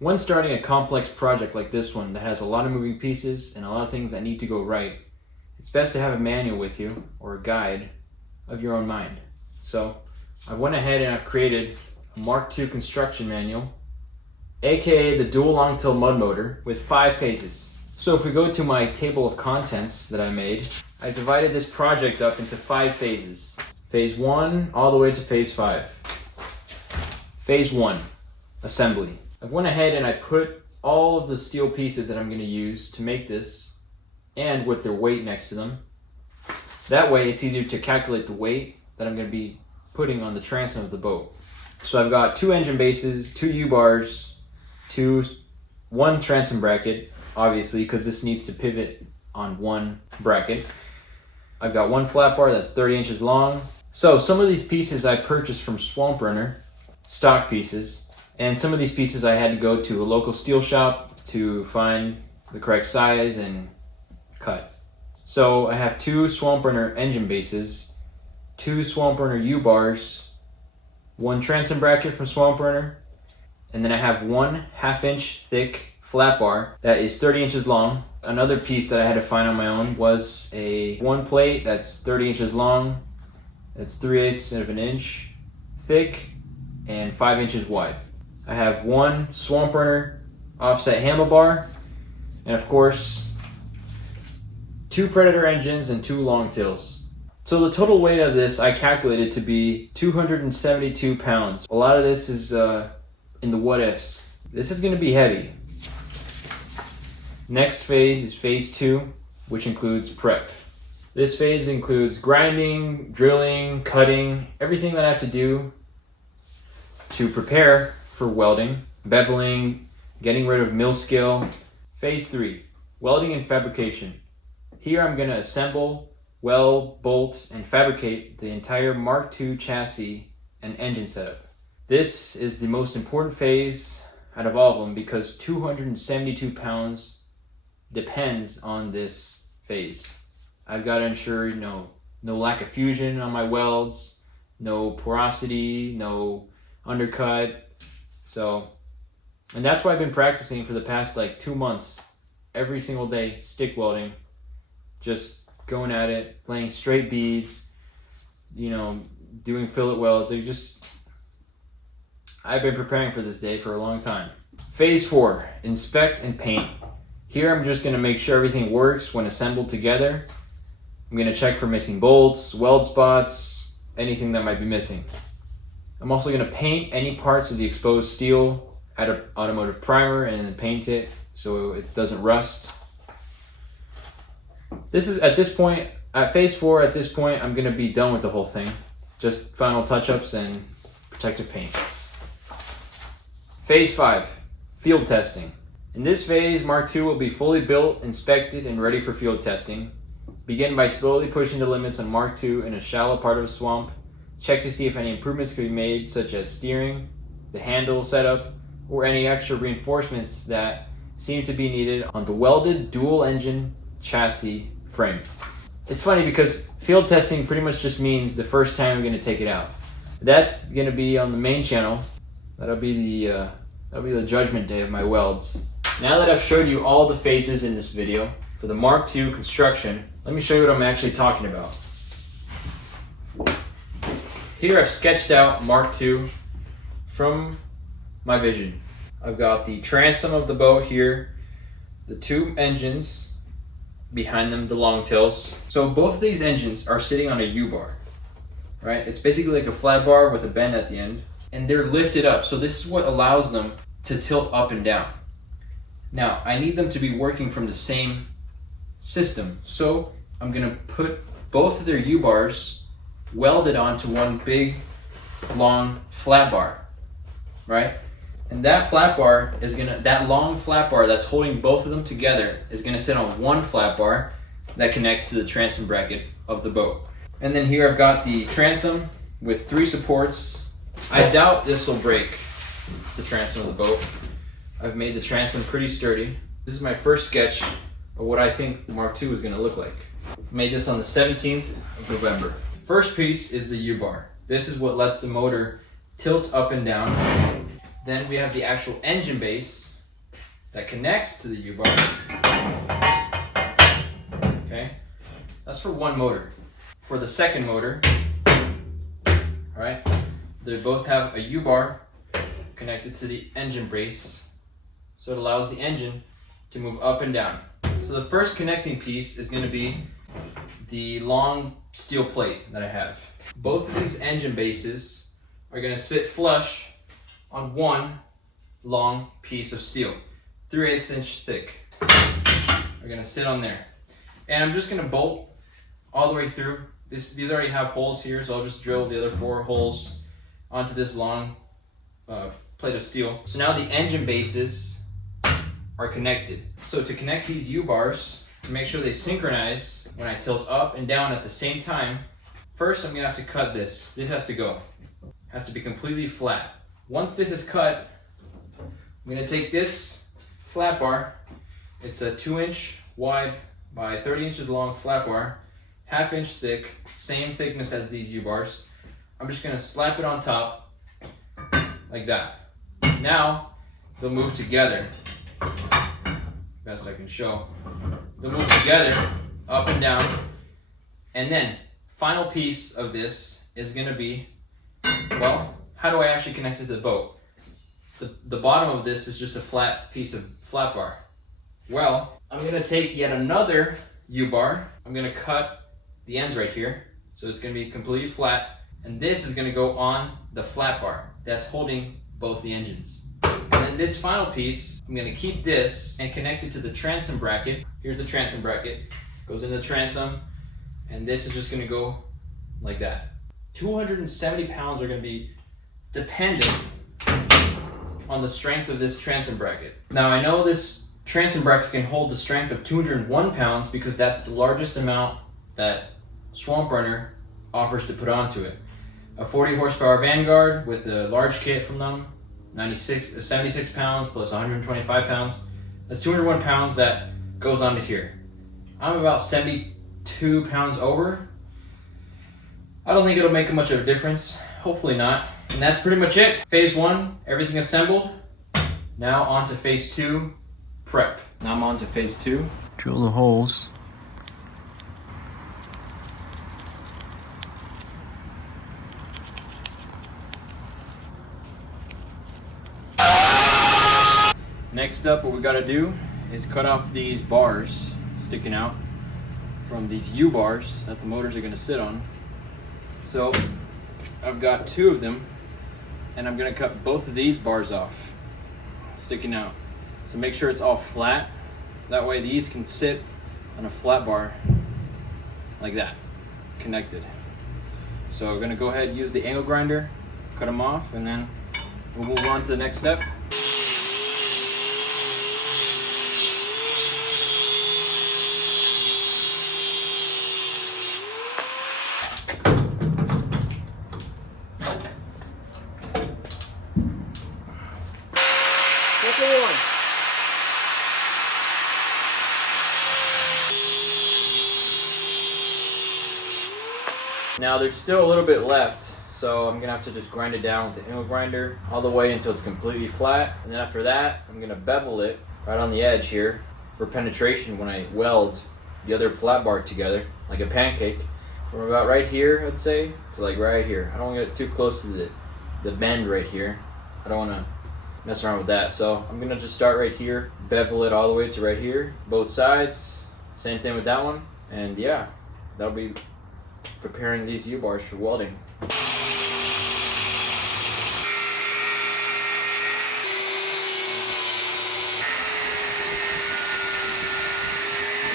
When starting a complex project like this one that has a lot of moving pieces and a lot of things that need to go right, it's best to have a manual with you or a guide of your own mind. So I went ahead and I've created a Mark II construction manual, aka the dual long tail mud motor with 5 phases. So if we go to my table of contents that I made, I divided this project up into 5 phases. Phase 1 all the way to phase 5. Phase 1, assembly. I went ahead and I put all of the steel pieces that I'm going to use to make this, and with their weight next to them. That way it's easier to calculate the weight that I'm going to be putting on the transom of the boat. So I've got 2 engine bases, 2 U-bars, 1 transom bracket, obviously because this needs to pivot on 1 bracket. I've got 1 flat bar that's 30 inches long. So some of these pieces I purchased from Swamp Runner, stock pieces. And some of these pieces I had to go to a local steel shop to find the correct size and cut. So I have 2 Swamp Runner engine bases, 2 Swamp Runner U-bars, 1 transom bracket from Swamp Runner, and then I have 1 1/2-inch thick flat bar that is 30 inches long. Another piece that I had to find on my own was a 1 plate that's 30 inches long, that's 3/8 of an inch thick and 5 inches wide. I have 1 Swamp Runner offset handlebar, and of course 2 Predator engines and 2 Longtails. So the total weight of this I calculated to be 272 pounds. A lot of this is in the what ifs. This is going to be heavy. Next phase is phase 2, which includes prep. This phase includes grinding, drilling, cutting, everything that I have to do to prepare for welding, beveling, getting rid of mill scale. Phase 3, welding and fabrication. Here I'm going to assemble, weld, bolt, and fabricate the entire Mark II chassis and engine setup. This is the most important phase out of all of them because 272 pounds depends on this phase. I've got to ensure no lack of fusion on my welds, no porosity, no undercut. And that's why I've been practicing for the past 2 months, every single day, stick welding, just going at it, laying straight beads, doing fillet welds. I've been preparing for this day for a long time. Phase 4, inspect and paint. Here I'm just going to make sure everything works when assembled together. I'm going to check for missing bolts, weld spots, anything that might be missing. I'm also going to paint any parts of the exposed steel, add an automotive primer, and then paint it so it doesn't rust. At phase 4, at this point, I'm going to be done with the whole thing. Just final touch-ups and protective paint. Phase 5, field testing. In this phase, Mark II will be fully built, inspected, and ready for field testing. Begin by slowly pushing the limits on Mark II in a shallow part of a swamp. Check to see if any improvements can be made, such as steering, the handle setup, or any extra reinforcements that seem to be needed on the welded dual engine chassis frame. It's funny because field testing pretty much just means the first time I'm going to take it out. That's going to be on the main channel. That'll be the judgment day of my welds. Now that I've showed you all the phases in this video for the Mark II construction, let me show you what I'm actually talking about. Here I've sketched out Mark II from my vision. I've got the transom of the boat here, the 2 engines, behind them the longtails. So both of these engines are sitting on a U-bar, right? It's basically like a flat bar with a bend at the end, and they're lifted up. So this is what allows them to tilt up and down. Now, I need them to be working from the same system. So I'm gonna put both of their U-bars welded onto one big, long flat bar, right? And that flat bar that long flat bar that's holding both of them together is gonna sit on one flat bar that connects to the transom bracket of the boat. And then here I've got the transom with 3 supports. I doubt this will break the transom of the boat. I've made the transom pretty sturdy. This is my first sketch of what I think Mark II is gonna look like. I made this on the 17th of November. First piece is the U-bar. This is what lets the motor tilt up and down. Then we have the actual engine base, that connects to the U-bar. Okay, that's for one motor. For the second motor, all right, they both have a U-bar connected to the engine brace, so it allows the engine to move up and down. So the first connecting piece is going to be the long steel plate that I have. Both of these engine bases are going to sit flush on one long piece of steel, 3/8 inch thick. Are going to sit on there. And I'm just going to bolt all the way through. These already have holes here, so I'll just drill the other 4 holes onto this long plate of steel. So now the engine bases are connected. So to connect these U-bars, to make sure they synchronize when I tilt up and down at the same time, first I'm going to have to cut this. This has to go. It has to be completely flat. Once this is cut, I'm going to take this flat bar. It's a 2-inch wide by 30 inches long flat bar, 1/2 inch thick, same thickness as these U-bars. I'm just going to slap it on top like that. Now they'll move together. Best I can show. They'll move together up and down. And then final piece of this is going to be, well, how do I actually connect it to the boat? The bottom of this is just a flat piece of flat bar. Well, I'm going to take yet another U-bar. I'm going to cut the ends right here. So it's going to be completely flat. And this is going to go on the flat bar that's holding both the engines. And then this final piece, I'm going to keep this and connect it to the transom bracket. Here's the transom bracket. Goes in the transom. And this is just going to go like that. 270 pounds are going to be dependent on the strength of this transom bracket. Now I know this transom bracket can hold the strength of 201 pounds because that's the largest amount that Swamp Runner offers to put onto it. A 40 horsepower Vanguard with a large kit from them, 76 pounds plus 125 pounds. That's 201 pounds that goes onto here. I'm about 72 pounds over. I don't think it'll make much of a difference. Hopefully not. And that's pretty much it. Phase 1, everything assembled. Now on to phase 2, prep. Now I'm on to phase 2. Drill the holes. Next up, what we gotta do is cut off these bars sticking out from these U-bars that the motors are gonna sit on. So I've got 2 of them, and I'm gonna cut both of these bars off, sticking out. So make sure it's all flat. That way these can sit on a flat bar like that, connected. So we're gonna go ahead and use the angle grinder, cut them off, and then we'll move on to the next step. Now there's still a little bit left, so I'm gonna have to just grind it down with the angle grinder all the way until it's completely flat. And then after that, I'm gonna bevel it right on the edge here for penetration when I weld the other flat bar together, like a pancake. From about right here, I'd say, to like right here. I don't wanna get too close to the bend right here. I don't wanna mess around with that. So I'm gonna just start right here, bevel it all the way to right here, both sides. Same thing with that one. And yeah, that'll be preparing these U-bars for welding.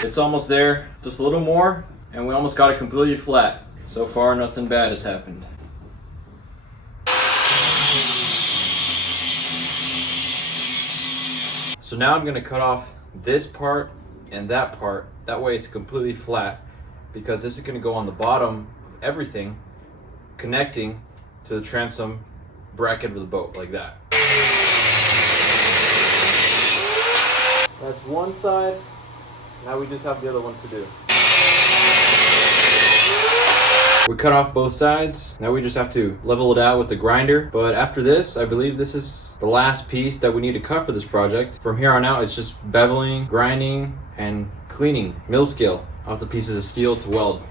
It's almost there, just a little more, and we almost got it completely flat. So far, nothing bad has happened. So now I'm gonna cut off this part and that part. That way it's completely flat, because this is gonna go on the bottom of everything, connecting to the transom bracket of the boat, like that. That's one side. Now we just have the other one to do. We cut off both sides. Now we just have to level it out with the grinder. But after this, I believe this is is the last piece that we need to cut for this project. From here on out, it's just beveling, grinding, and cleaning, mill scale, off the pieces of steel to weld.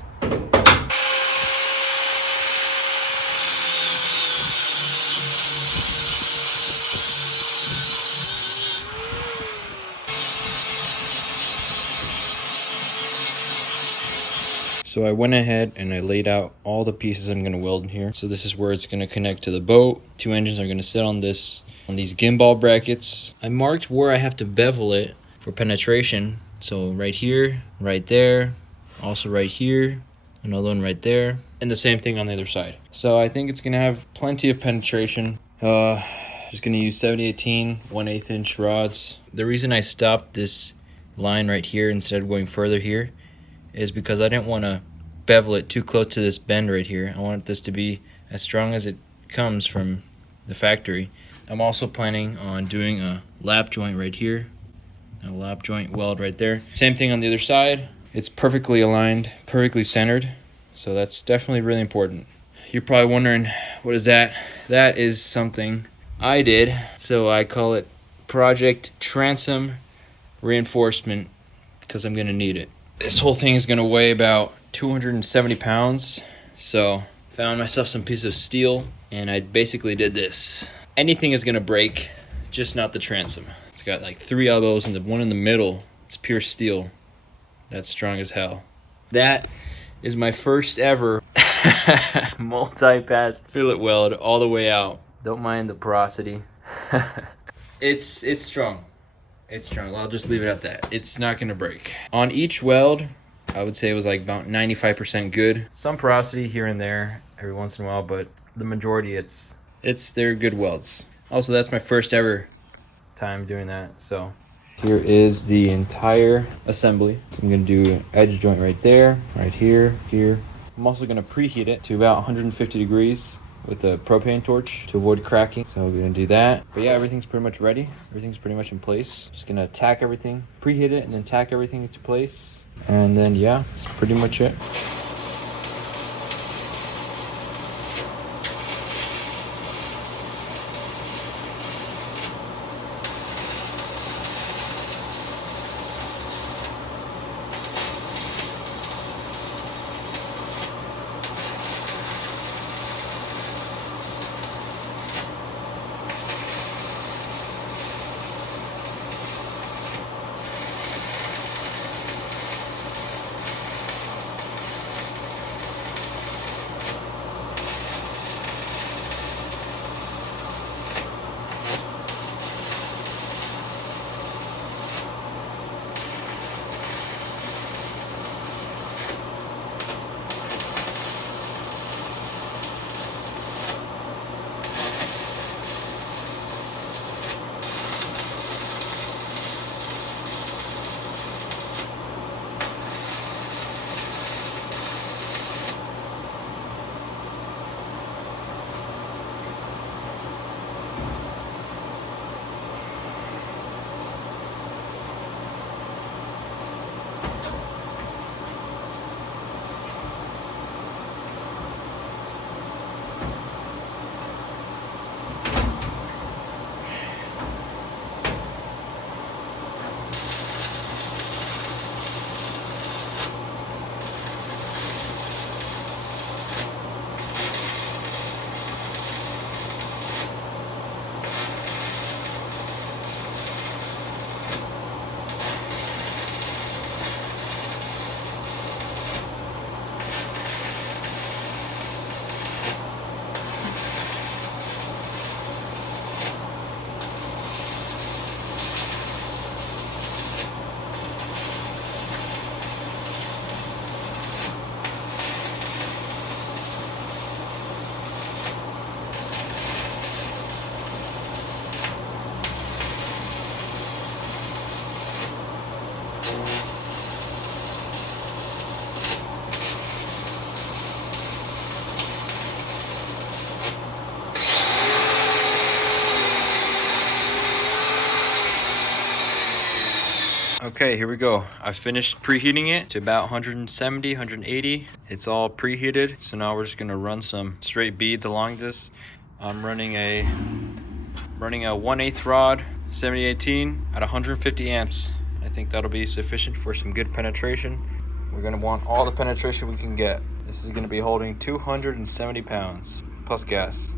So I went ahead and I laid out all the pieces I'm gonna weld in here. So this is where it's gonna connect to the boat. 2 engines are gonna sit on these gimbal brackets. I marked where I have to bevel it for penetration. So right here, right there, also right here, another one right there, and the same thing on the other side. So I think it's gonna have plenty of penetration. Just gonna use 7018 1/8 inch rods. The reason I stopped this line right here instead of going further here is because I didn't want to bevel it too close to this bend right here. I want this to be as strong as it comes from the factory. I'm also planning on doing a lap joint right here, a lap joint weld right there. Same thing on the other side. It's perfectly aligned, perfectly centered, so that's definitely really important. You're probably wondering, what is that? That is something I did, so I call it Project Transom Reinforcement, because I'm gonna need it. This whole thing is gonna weigh about 270 pounds. So found myself some piece of steel and I basically did this. Anything is gonna break, just not the transom. It's got like 3 elbows and the one in the middle, it's pure steel. That's strong as hell. That is my first ever multi-pass fillet weld all the way out. Don't mind the porosity. It's strong. It's strong. I'll just leave it at that. It's not gonna break. On each weld, I would say it was like about 95% good. Some porosity here and there every once in a while, but the majority they're good welds. Also, that's my first ever time doing that. So here is the entire assembly. So I'm gonna do an edge joint right there, right here, here. I'm also gonna preheat it to about 150 degrees with a propane torch to avoid cracking. So we're gonna do that. But yeah, everything's pretty much ready. Everything's pretty much in place. Just gonna tack everything, preheat it, and then tack everything into place. And then yeah, that's pretty much it. Okay, here we go. I finished preheating it to about 170, 180. It's all preheated. So now we're just gonna run some straight beads along this. I'm running a running a 1/8 rod 7018 at 150 amps. I think that'll be sufficient for some good penetration. We're gonna want all the penetration we can get. This is gonna be holding 270 pounds plus gas.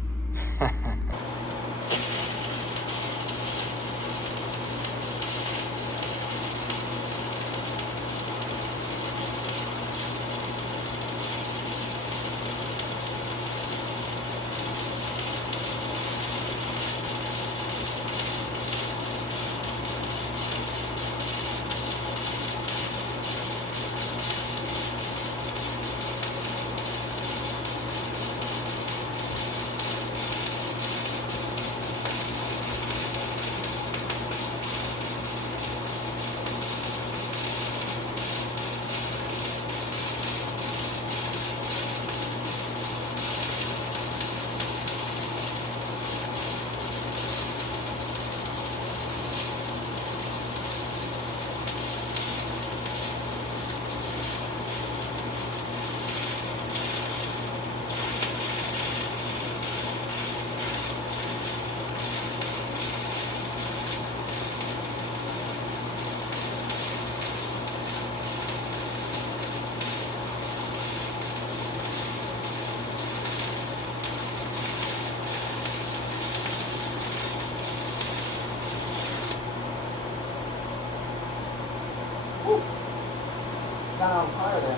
Got on fire there.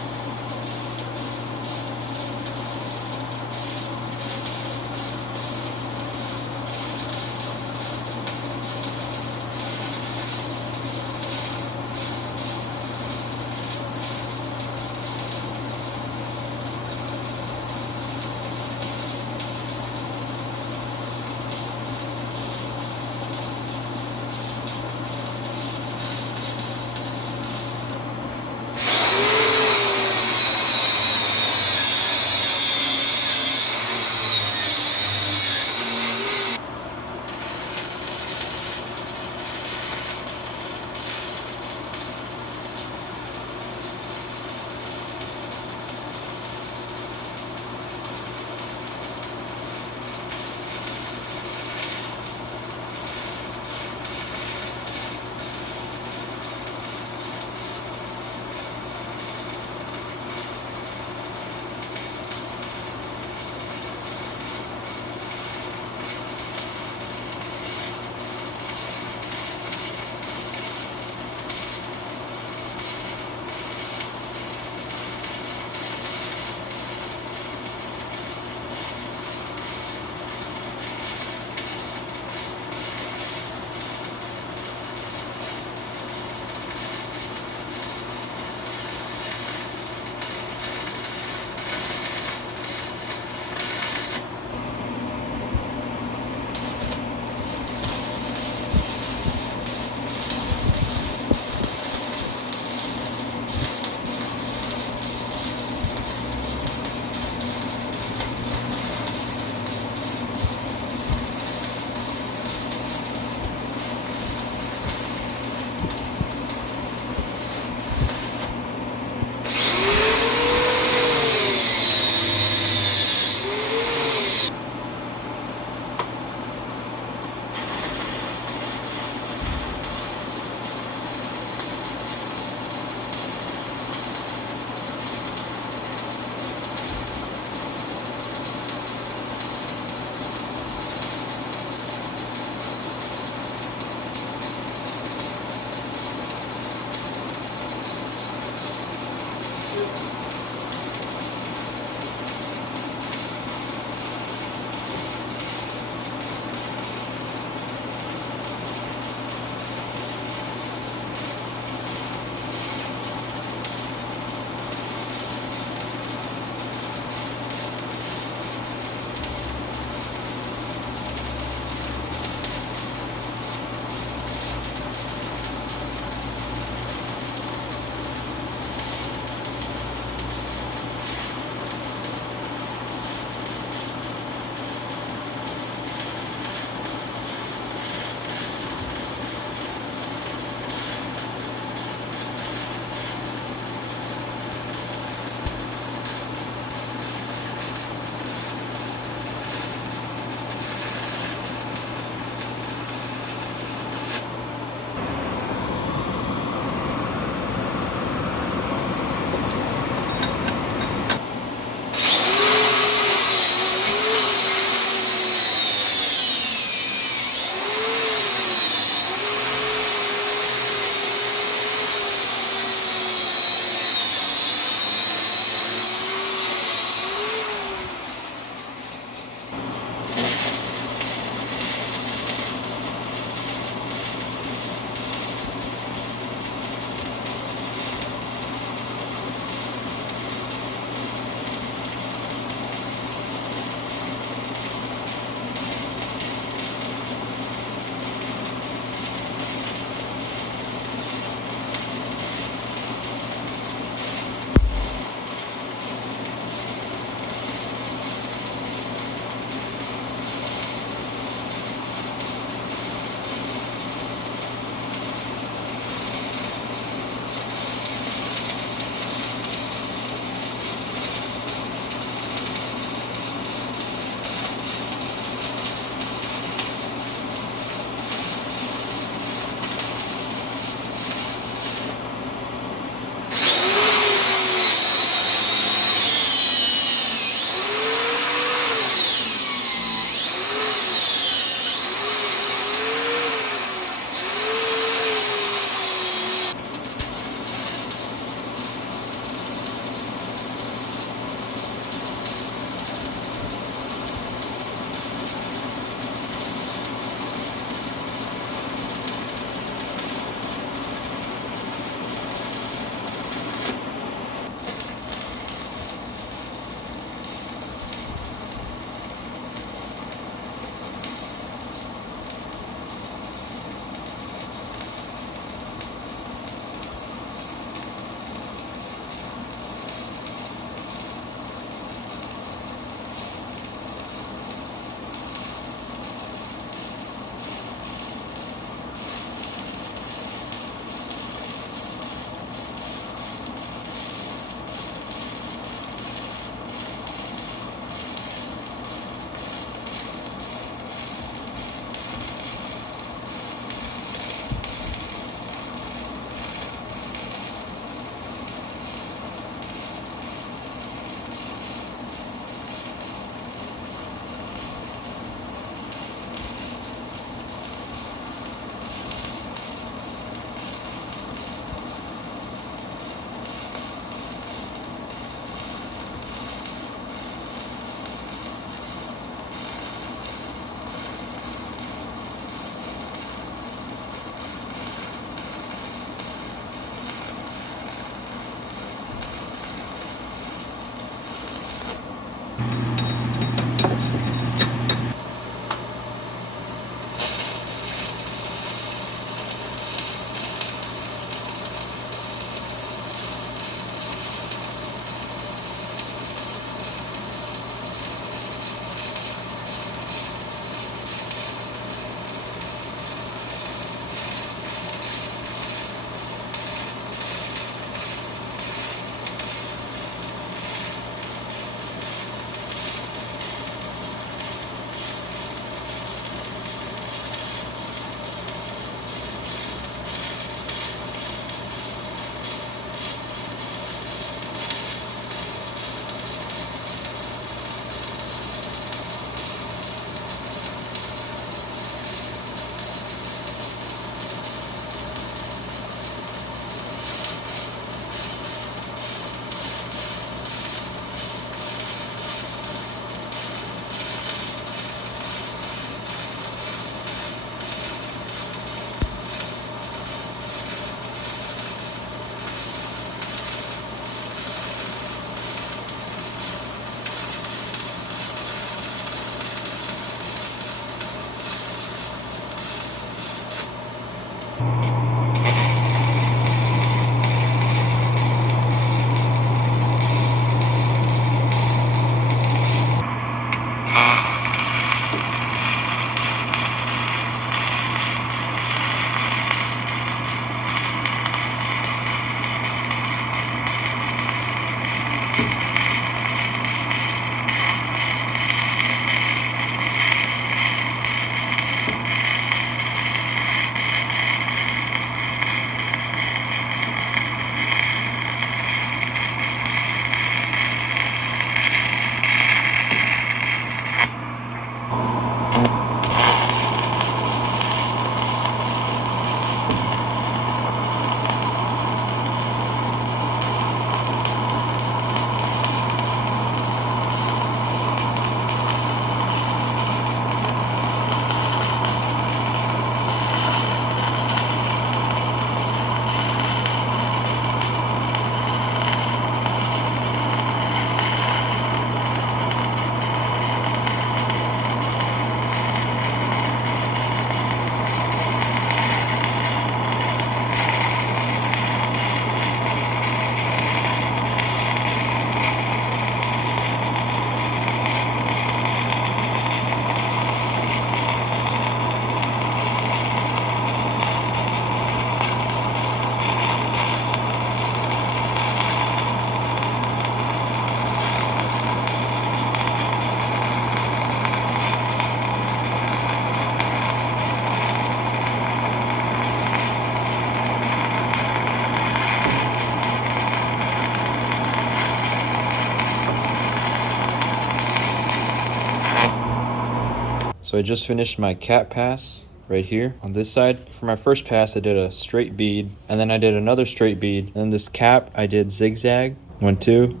So I just finished my cap pass right here on this side. For my first pass, I did a straight bead, and then I did another straight bead. And then this cap, I did zigzag. 1, 2,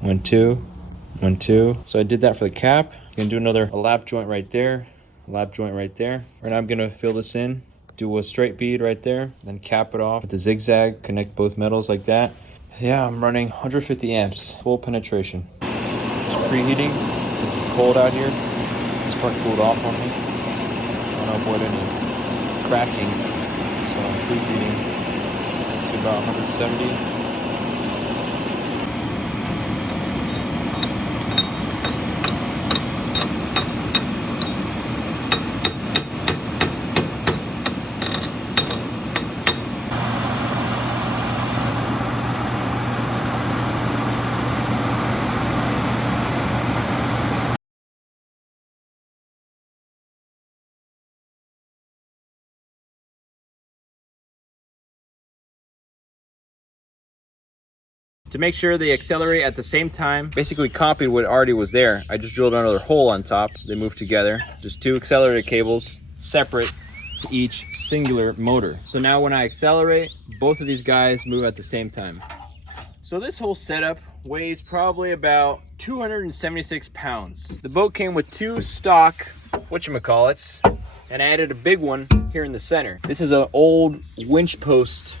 1, 2, 1, 2. So I did that for the cap. I'm gonna do another lap joint right there, lap joint right there. Right now I'm gonna fill this in, do a straight bead right there, then cap it off with the zigzag, connect both metals like that. Yeah, I'm running 150 amps, full penetration. Just preheating, since it's cold out here. This part cooled off on me. I want to avoid any cracking, so I'm preheating to about 170. To make sure they accelerate at the same time, basically copied what already was there. I just drilled another hole on top. They move together. Just 2 accelerator cables separate to each singular motor. So now when I accelerate, both of these guys move at the same time. So this whole setup weighs probably about 276 pounds. The boat came with 2 stock whatchamacallits, and I added a big one here in the center. This is an old winch post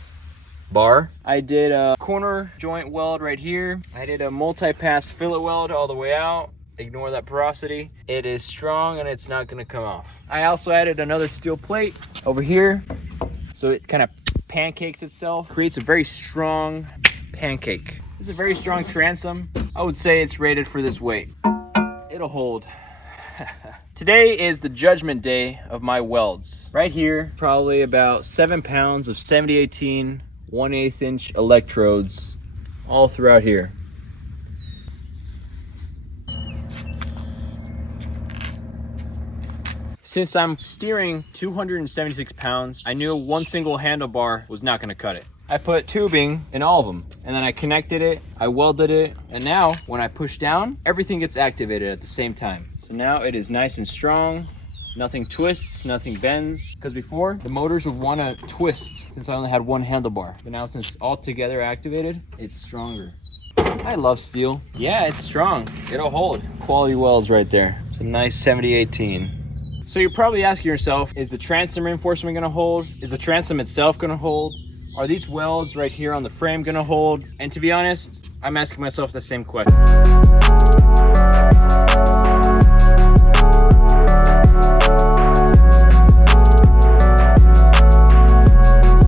bar. I did a corner joint weld right here. I did a multi-pass fillet weld all the way out. Ignore that porosity. It is strong and it's not gonna come off. I also added another steel plate over here, so it kind of pancakes itself, creates a very strong pancake. This is a very strong transom. I would say it's rated for this weight. It'll hold. Today is the judgment day of my welds. Right here, probably about 7 pounds of 7018 1/8 inch electrodes all throughout here. Since I'm steering 276 pounds, I knew one single handlebar was not gonna cut it. I put tubing in all of them, and then I connected it, I welded it, and now when I push down, everything gets activated at the same time. So now it is nice and strong. Nothing twists, nothing bends. Because before, the motors would want to twist since I only had one handlebar. But now since all together activated, it's stronger. I love steel. Yeah, it's strong. It'll hold. Quality welds right there. Some nice 7018. So you're probably asking yourself, is the transom reinforcement going to hold? Is the transom itself going to hold? Are these welds right here on the frame going to hold? And to be honest, I'm asking myself the same question.